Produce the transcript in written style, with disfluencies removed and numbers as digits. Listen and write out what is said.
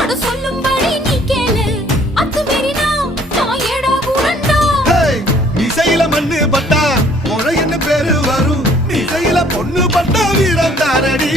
அட சொல்லும்படி நீ கேளு அத்துமீறினா நான் ஏடா கூடண்டா மிசையில மண்ணு பட்டா முறை என்ன பேரு வரும் மிசையில பொண்ணு பட்டா வீரம் தாரடி